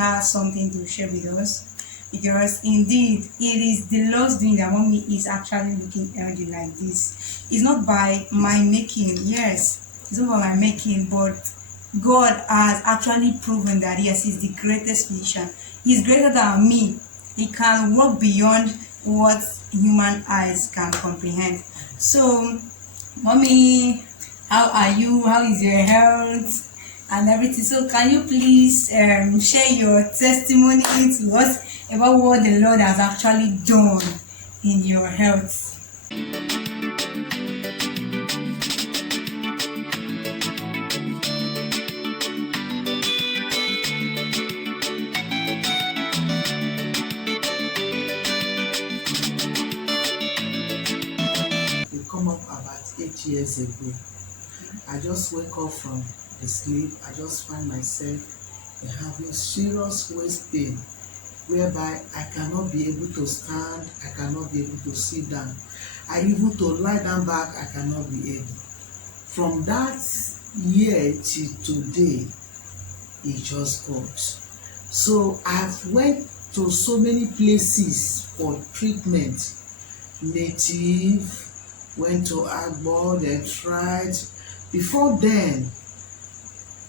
has something to share with us, because indeed it is the Lord's doing that mommy is actually looking healthy like this. It's not by my making, yes, it's not by my making, but God has actually proven that yes, He's the greatest physician. He's greater than me. He can work beyond what human eyes can comprehend. So, mommy, how are you? How is your health and everything? So, can you please share your testimony to us about what the Lord has actually done in your health? Come up about 8 years ago. I just wake up from the sleep. I just find myself having serious waist pain, whereby I cannot be able to stand, I cannot be able to sit down. I even to lie down back, I cannot be able. From that year till today, it just got. So I've went to so many places for treatment. Native, went to Agbo, they tried. Before then,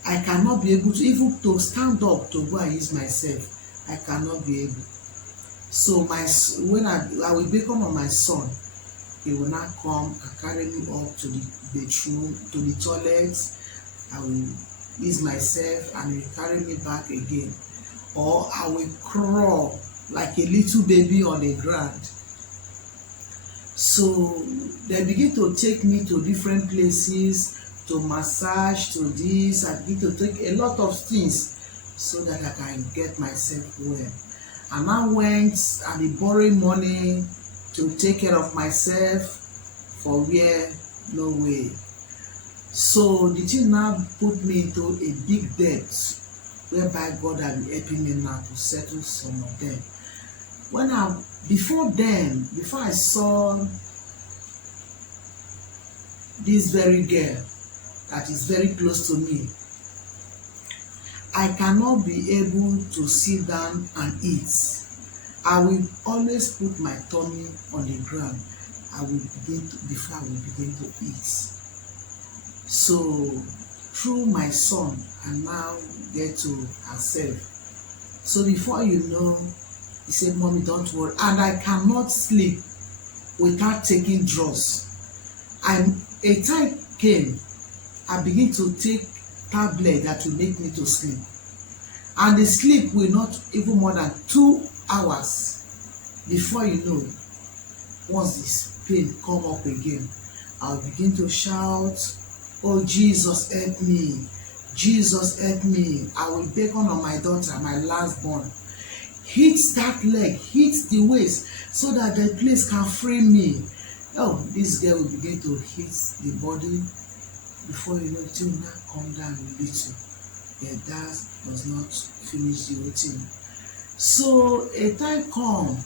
I cannot be able to even to stand up to go and use myself. I cannot be able. So when I will become on my son, he will not come and carry me up to the bedroom, to the toilet. I will use myself and he will carry me back again. Or I will crawl like a little baby on the ground. So they begin to take me to different places, to massage, to this. I begin to take a lot of things so that I can get myself well. And I went and be borrowing money to take care of myself for where no way. So the thing now put me into a big debt, whereby God has been helping me now to settle some of them. Before I saw this very girl that is very close to me, I cannot be able to sit down and eat. I will always put my tummy on the ground. Before I will begin to eat. So through my son, I now get to herself. So before you know, he said, "Mommy, don't worry." And I cannot sleep without taking drugs. A time came, I begin to take tablet that will make me to sleep. And the sleep will not even more than 2 hours. Before you know, once this pain come up again, I'll begin to shout, "Oh, Jesus, help me. Jesus, help me." I will beckon on my daughter, my last born. Hit that leg, hit the waist, so that the place can free me. Oh, this girl will begin to hit the body. Before you know it, will now come down a little. But that does not finish the whole thing. So a time come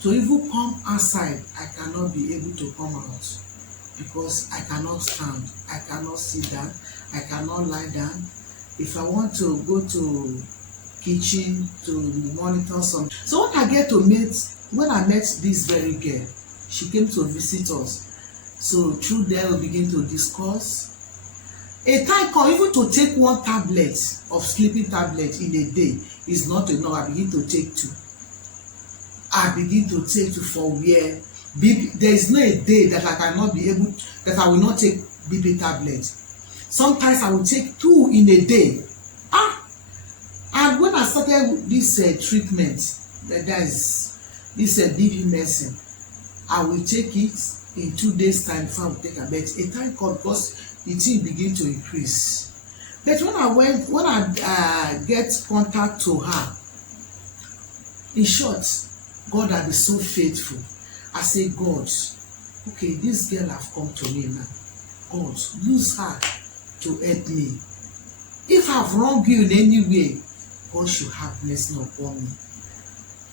to even come outside, I cannot be able to come out because I cannot stand, I cannot sit down, I cannot lie down. If I want to go to kitchen to monitor something. So when I met this very girl, she came to visit us. So through there we begin to discuss. A time come, even to take one tablet of sleeping tablet in a day is not enough. I begin to take 2. I begin to take 2 for where there is no a day that I cannot be able, that I will not take BP tablet. Sometimes I will take 2 in a day. And when I started this treatment, that is this BP medicine, I will take it in 2 days time before I will take a bet. A time come because the thing begin to increase. But when I get contact to her, in short, God has been so faithful. I say, God, okay, this girl have come to me now. God, use her to help me. If I've wronged you in any way, God should have mercy upon me.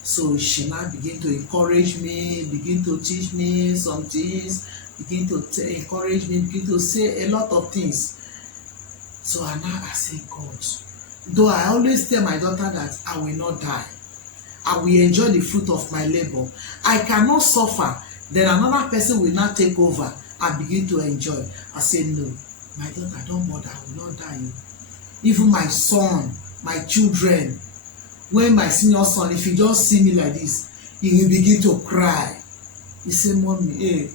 So she now begin to encourage me, begin to teach me some things, begin to encourage me, begin to say a lot of things. So I say, God, Though I always tell my daughter that I will not die, I will enjoy the fruit of my labor. I cannot suffer, then another person will not take over and begin to enjoy. I say no, my daughter, don't bother, I will not die. Even my son, my children, when my senior son, if he just see me like this, he will begin to cry. He say, mommy, hey,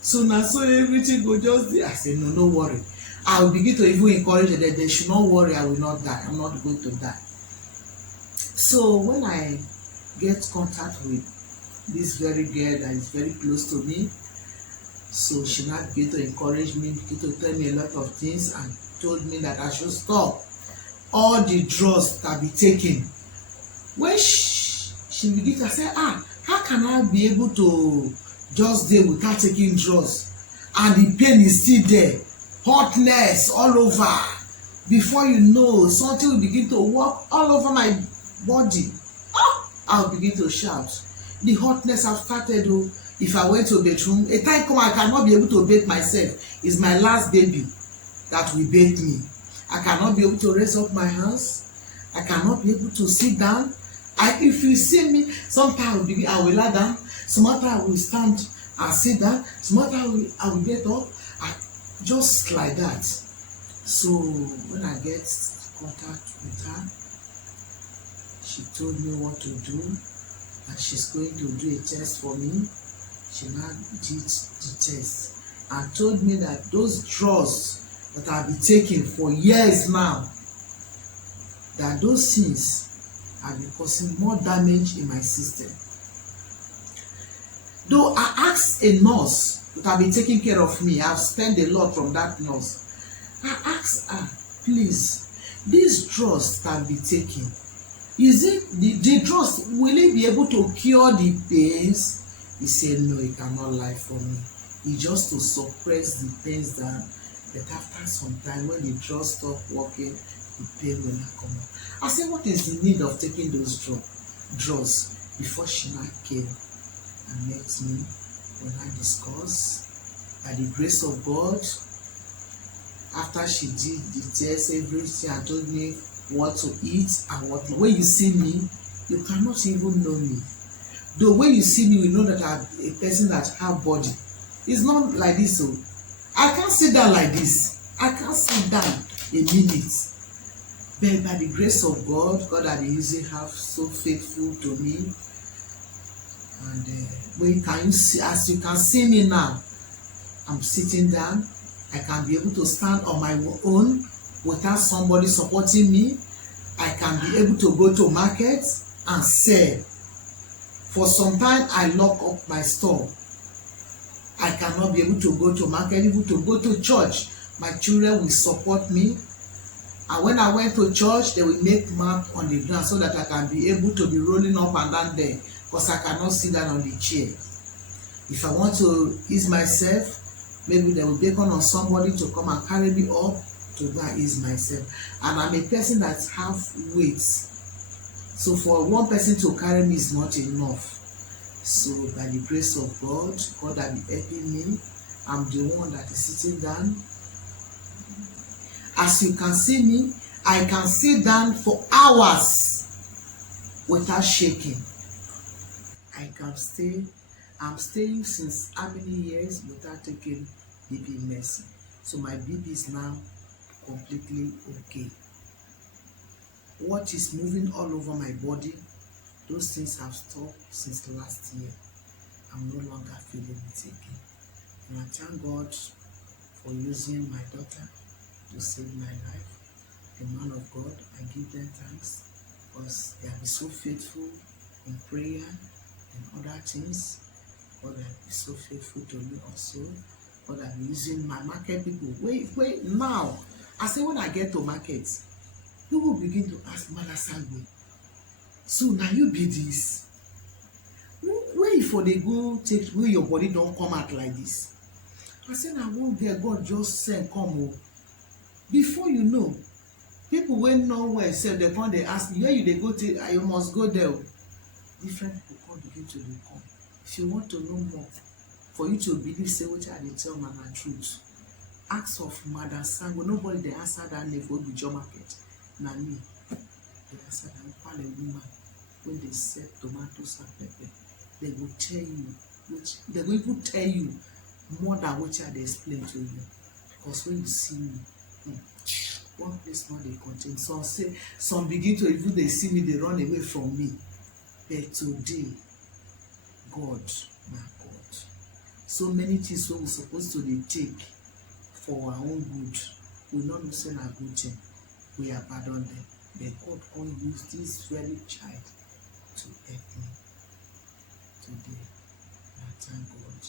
so now so everything go just dey. I say, no worry. I will begin to even encourage them that they should not worry, I will not die. I'm not going to die. So when I get contact with this very girl that is very close to me, so she now begin to encourage me, begin to tell me a lot of things, and told me that I should stop all the drugs that I be taking. When she begin to say, how can I be able to just dey without taking drugs, and the pain is still there, hotness all over, before you know, something will begin to walk all over my body. I'll begin to shout. The hotness have started. If I went to a bedroom, a time come I cannot be able to bathe myself. It's my last baby that will bathe me. I cannot be able to raise up my hands. I cannot be able to sit down. If you see me, sometimes I will lie down, sometimes I will stand and sit down, sometimes I will get up, just like that. So when I get contact with her, she told me what to do, and she's going to do a test for me. She now did the test and told me that those drugs that I've been taking for years now, that those things have been causing more damage in my system. Though I asked a nurse that have been taking care of me, I've spent a lot from that nurse. I asked her, please, these drugs that I've been taking, is it the drugs, will it be able to cure the pains? He said, no, it cannot lie for me. It's just to suppress the pains down, but after some time, when the drugs stop working, the pain will not come up. I said, what is the need of taking those drugs? Before she now came and met me, when I discussed, by the grace of God, after she did the test, everything, and told me what to eat and what. When you see me, you cannot even know me. Though when you see me, you know that I'm a person that have body. It's not like this. So I can't sit down like this. I can't sit down a minute. But by the grace of God, God has been using her so faithful to me. And when you see, as you can see me now, I'm sitting down. I can be able to stand on my own without somebody supporting me. I can be able to go to market and sell. For some time, I lock up my store. I cannot be able to go to market, even to go to church. My children will support me. And when I went to church, they will make mark on the ground so that I can be able to be rolling up and down there, because I cannot sit down on the chair. If I want to ease myself, maybe they will beckon on somebody to come and carry me up to go and ease myself. And I'm a person that have weight. So for one person to carry me is not enough. So by the grace of God, God has been helping me. I'm the one that is sitting down. As you can see me, I can sit down for hours without shaking. I can stay. I'm staying since how many years without taking BP medicine. So my BP is now completely okay. What is moving all over my body, those things have stopped since last year. I'm no longer feeling it again. And I thank God for using my daughter to save my life. The man of God, I give them thanks because they have been so faithful in prayer and other things. God has been so faithful to me also. God has been using my market people. Wait, now. I say when I get to market, people begin to ask, Mother Sangwe, so now you be this? Where if they go take, where your body don't come out like this? I say, I won't get God just send come. Before you know, people wey know well sef, they come dey ask me, where you dey go to? You must go there. Different people come begin to dey come. If you want to know more, for you to believe say wetin I dey tell una na truth, ask of Mother Sangwe. Nobody dey answer that name for Obijo market. Na me. the other side, I find a woman when they sell tomatoes and pepper, they will tell you they will even tell you more than what I dey explain to you. Because when you see me, one place not dey contain. Some begin to even they see me, they run away from me. But today, God, my God, so many things wey we supposed to dey take for our own good, we no know say na good thing, we abandon them. But God come use this very child to help me today. I thank God,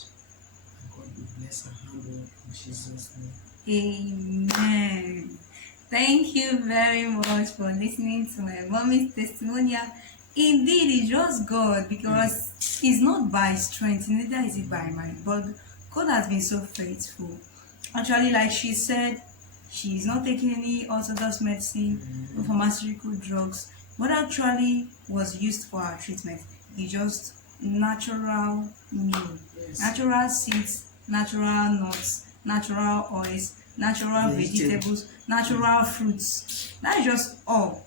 and God will bless our hard work in Jesus' name. Amen. Thank you very much for listening to my mommy's testimonial. Indeed, it's just God, because it's not by strength, neither is it by might, but God has been so faithful. Actually, like she said, she's not taking any orthodox medicine or pharmaceutical drugs. What actually was used for her treatment is just natural meal, natural seeds, natural nuts, natural oils, natural vegetables, natural fruits. That is just all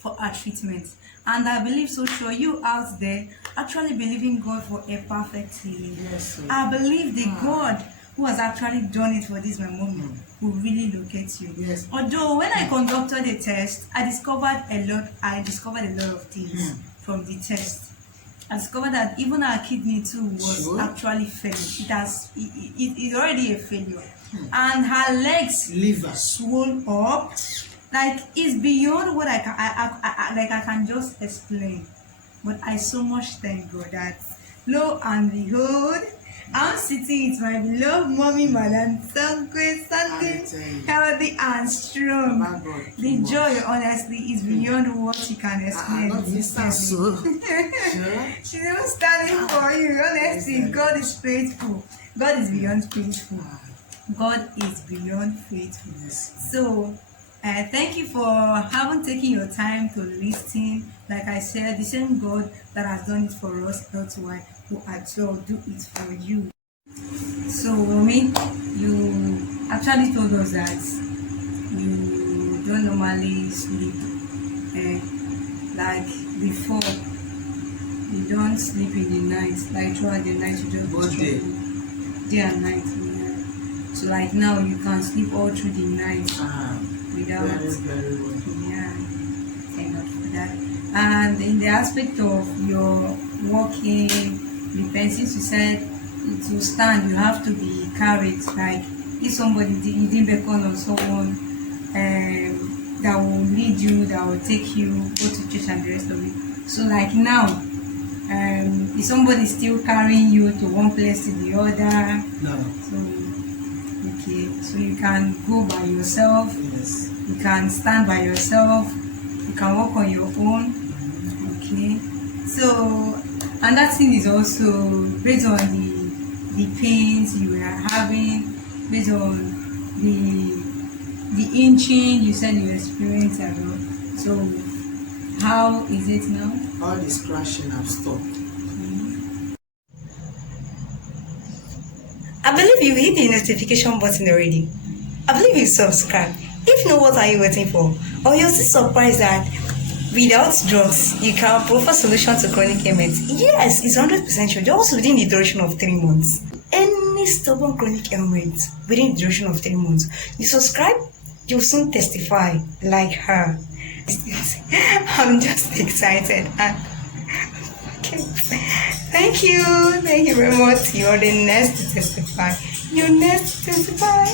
for our treatment. And I believe so sure you out there actually believing God for a perfect healing. Yes, I believe the God who has actually done it for this my mommy will really locate you. Yes. Although when I conducted the test, I discovered a lot of things from the test. I discovered that even our kidney too was actually failing. It's already a failure. And her legs Liver swollen up. Like, it's beyond what I can just explain. But I so much thank God that lo and behold, I'm sitting with my beloved mommy, Madam Cmblisstruth, standing healthy and strong. The joy, honestly, is beyond what you can explain. She's even standing for you. Honestly, God is faithful. God is beyond faithful. God is beyond faithful. So, thank you for having taken your time to listen. Like I said, the same God that has done it for us, that's why who as well do it for you. So, Romy, you actually told us that you don't normally sleep. Like before, you don't sleep in the night. Like throughout the night, you just both day and night. Yeah. So, like now, you can sleep all through the night without. very well. Yeah, thank God for that. And in the aspect of your walking, since you said to stand, you have to be carried. Like if somebody didn't beckon on someone that will lead you, that will take you, go to church and the rest of it. So like now, is somebody still carrying you to one place to the other? No. So okay, so you can go by yourself. Yes. You can stand by yourself. You can walk on your own. Okay. So another thing is also based on the pains you were having, based on the inching you said you experienced as well. So how is it now? All this crashing have stopped. I believe you hit the notification button already. I believe you subscribed. If not, what are you waiting for? Or you're still surprised that without drugs, you can offer solution to chronic ailments? Yes, it's 100% sure. Just within the duration of 3 months. Any stubborn chronic ailment within the duration of 3 months. You subscribe, you'll soon testify like her. I'm just excited. Okay. Thank you very much. You're the next to testify. You're next to testify.